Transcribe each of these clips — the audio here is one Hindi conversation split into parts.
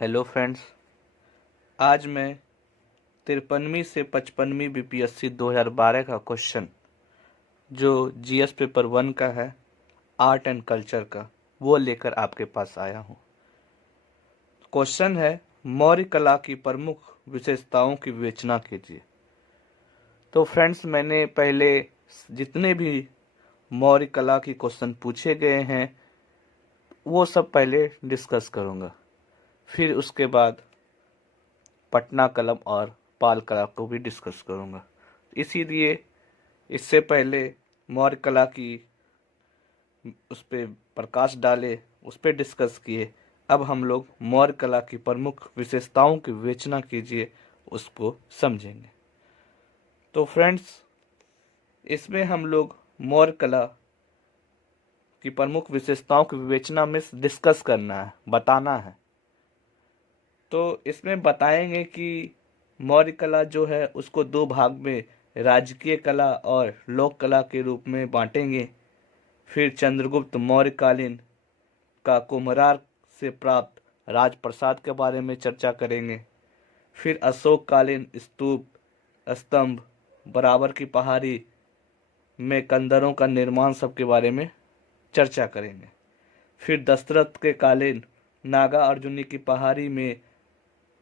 Hello friends. आज मैं 53वीं से 55वीं बीपीएससी 2012 का क्वेश्चन जो जीएस पेपर 1 का है, आर्ट एंड कल्चर का, वो लेकर आपके पास आया हूँ। क्वेश्चन है, मौर्य कला की प्रमुख विशेषताओं की विवेचना कीजिए। तो फ्रेंड्स, मैंने पहले जितने भी मौर्य कला की क्वेश्चन पूछे गए हैं वो सब पहले डिस्कस करूँगा, फिर उसके बाद पटना कलम और पाल कला को भी डिस्कस करूँगा। इसीलिए इससे पहले मौर्य कला की उस पर प्रकाश डाले, उस पर डिस्कस किए। अब हम लोग मौर्य कला की प्रमुख विशेषताओं की विवेचना कीजिए, उसको समझेंगे। तो फ्रेंड्स, इसमें हम लोग मौर्य कला की प्रमुख विशेषताओं की विवेचना में डिस्कस करना है, बताना है। तो इसमें बताएंगे कि मौर्य कला जो है उसको दो भाग में, राजकीय कला और लोक कला के रूप में बांटेंगे। फिर चंद्रगुप्त मौर्यकालीन का कुम्हरार से प्राप्त राजप्रसाद के बारे में चर्चा करेंगे। फिर अशोककालीन स्तूप, स्तंभ, बराबर की पहाड़ी में कंदरों का निर्माण सब के बारे में चर्चा करेंगे। फिर दशरथ के कालीन नागा अर्जुनी की पहाड़ी में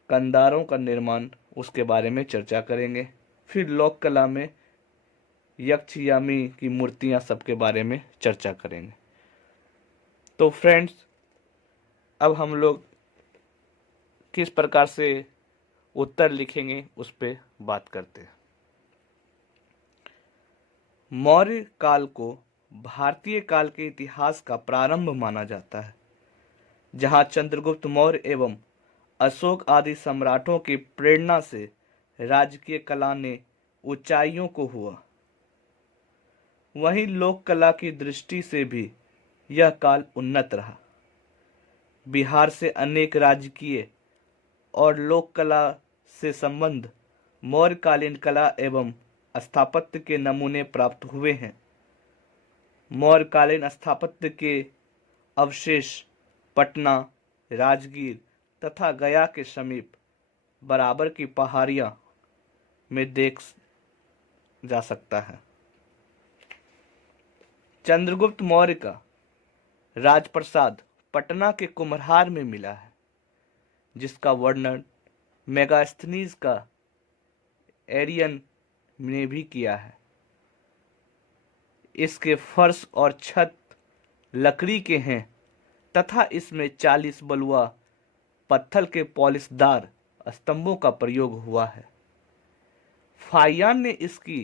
कंदारों का निर्माण, उसके बारे में चर्चा करेंगे। फिर लोक कला में यक्ष यामी की मूर्तियां सबके बारे में चर्चा करेंगे। तो फ्रेंड्स, अब हम लोग किस प्रकार से उत्तर लिखेंगे उस पर बात करते हैं। मौर्य काल को भारतीय काल के इतिहास का प्रारंभ माना जाता है, जहां चंद्रगुप्त मौर्य एवं अशोक आदि सम्राटों की प्रेरणा से राजकीय कला ने ऊंचाइयों को हुआ। वहीं लोक कला की दृष्टि से भी यह काल उन्नत रहा। बिहार से अनेक राजकीय और लोक कला से संबंध मौर्यकालीन कला एवं स्थापत्य के नमूने प्राप्त हुए हैं। मौर्यकालीन स्थापत्य के अवशेष पटना, राजगीर तथा गया के समीप बराबर की पहाड़ियां में देख जा सकता है। चंद्रगुप्त मौर्य का राजप्रसाद पटना के कुम्हरार में मिला है, जिसका वर्णन मेगास्थनीज का एरियन ने भी किया है। इसके फर्श और छत लकड़ी के हैं तथा इसमें 40 बलुआ पत्थर के पॉलिशदार स्तंभों का प्रयोग हुआ है। फाहियान ने इसकी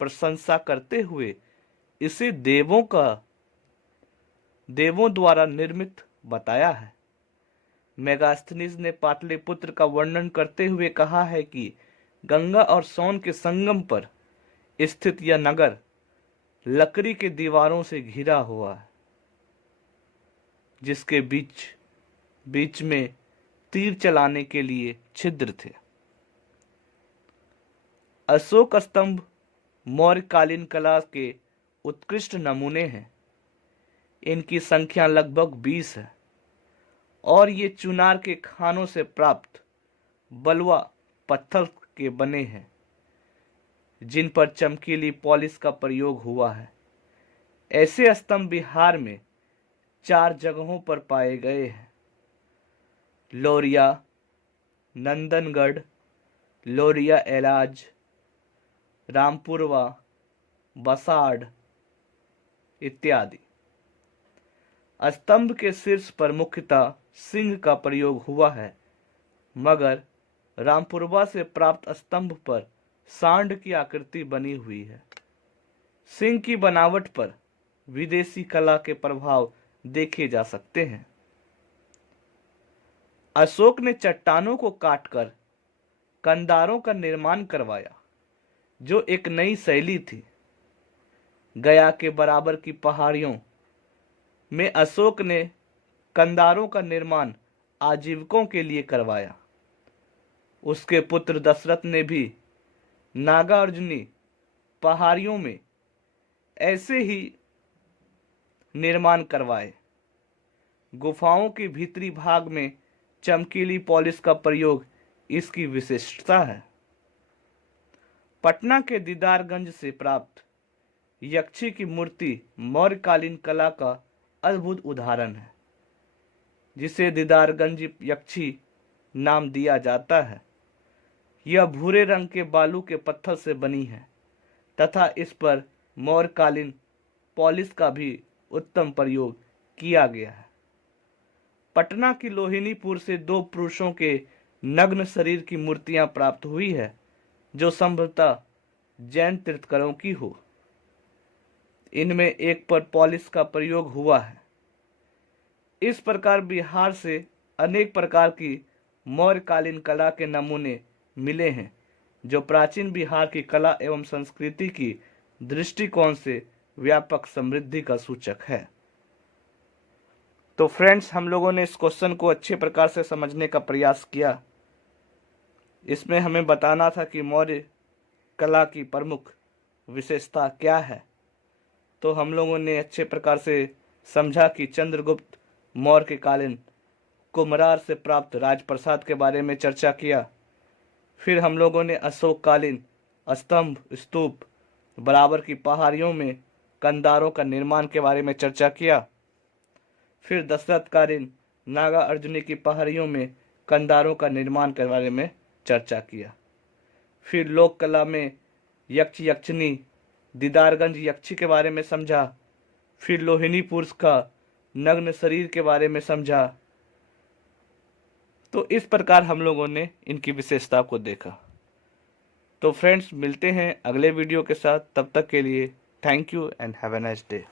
प्रशंसा करते हुए इसे देवों द्वारा निर्मित बताया है। मेगास्थनीज ने पाटलिपुत्र का वर्णन करते हुए कहा है कि गंगा और सोन के संगम पर स्थित यह नगर लकड़ी के दीवारों से घिरा हुआ है, जिसके बीच में तीर चलाने के लिए छिद्र थे। अशोक स्तंभ मौर्यकालीन कला के उत्कृष्ट नमूने हैं। इनकी संख्या लगभग 20 है और ये चुनार के खानों से प्राप्त बलुआ पत्थर के बने हैं, जिन पर चमकीली पॉलिश का प्रयोग हुआ है। ऐसे स्तंभ बिहार में 4 जगहों पर पाए गए हैं: लोरिया, नंदनगढ़, लोरिया एलाज, रामपुरवा, बसाड़ इत्यादि। स्तंभ के शीर्ष पर मुख्यतः सिंह का प्रयोग हुआ है, मगर रामपुरवा से प्राप्त स्तंभ पर सांड की आकृति बनी हुई है। सिंह की बनावट पर विदेशी कला के प्रभाव देखे जा सकते हैं। अशोक ने चट्टानों को काटकर कंदारों का निर्माण करवाया, जो एक नई शैली थी। गया के बराबर की पहाड़ियों में अशोक ने कंदारों का निर्माण आजीविकों के लिए करवाया। उसके पुत्र दशरथ ने भी नागार्जुनी पहाड़ियों में ऐसे ही निर्माण करवाए। गुफाओं के भीतरी भाग में चमकीली पॉलिश का प्रयोग इसकी विशिष्टता है। पटना के दीदारगंज से प्राप्त यक्षी की मूर्ति मौर्यकालीन कला का अद्भुत उदाहरण है, जिसे दीदारगंज यक्षी नाम दिया जाता है। यह भूरे रंग के बालू के पत्थर से बनी है तथा इस पर मौर्यकालीन पॉलिश का भी उत्तम प्रयोग किया गया है। पटना की लोहिनीपुर से 2 पुरुषों के नग्न शरीर की मूर्तियां प्राप्त हुई है, जो संभवतः जैन तीर्थंकरों की हो। इनमें एक पर पॉलिश का प्रयोग हुआ है। इस प्रकार बिहार से अनेक प्रकार की मौर्यकालीन कला के नमूने मिले हैं, जो प्राचीन बिहार की कला एवं संस्कृति की दृष्टिकोण से व्यापक समृद्धि का सूचक है। तो फ्रेंड्स, हम लोगों ने इस क्वेश्चन को अच्छे प्रकार से समझने का प्रयास किया। इसमें हमें बताना था कि मौर्य कला की प्रमुख विशेषता क्या है। तो हम लोगों ने अच्छे प्रकार से समझा कि चंद्रगुप्त मौर्य के कालीन कुम्हरार से प्राप्त राजप्रसाद के बारे में चर्चा किया। फिर हम लोगों ने अशोककालीन स्तंभ, स्तूप, बराबर की पहाड़ियों में कंधारों का निर्माण के बारे में चर्चा किया। फिर दशरथकालीन नागा अर्जुनी की पहाड़ियों में कंधारों का निर्माण के बारे में चर्चा किया। फिर लोक कला में यक्ष यक्षिनी दीदारगंज यक्षी के बारे में समझा। फिर लोहिनीपुर का नग्न शरीर के बारे में समझा। तो इस प्रकार हम लोगों ने इनकी विशेषता को देखा। तो फ्रेंड्स, मिलते हैं अगले वीडियो के साथ। तब तक के लिए thank you and have a nice day.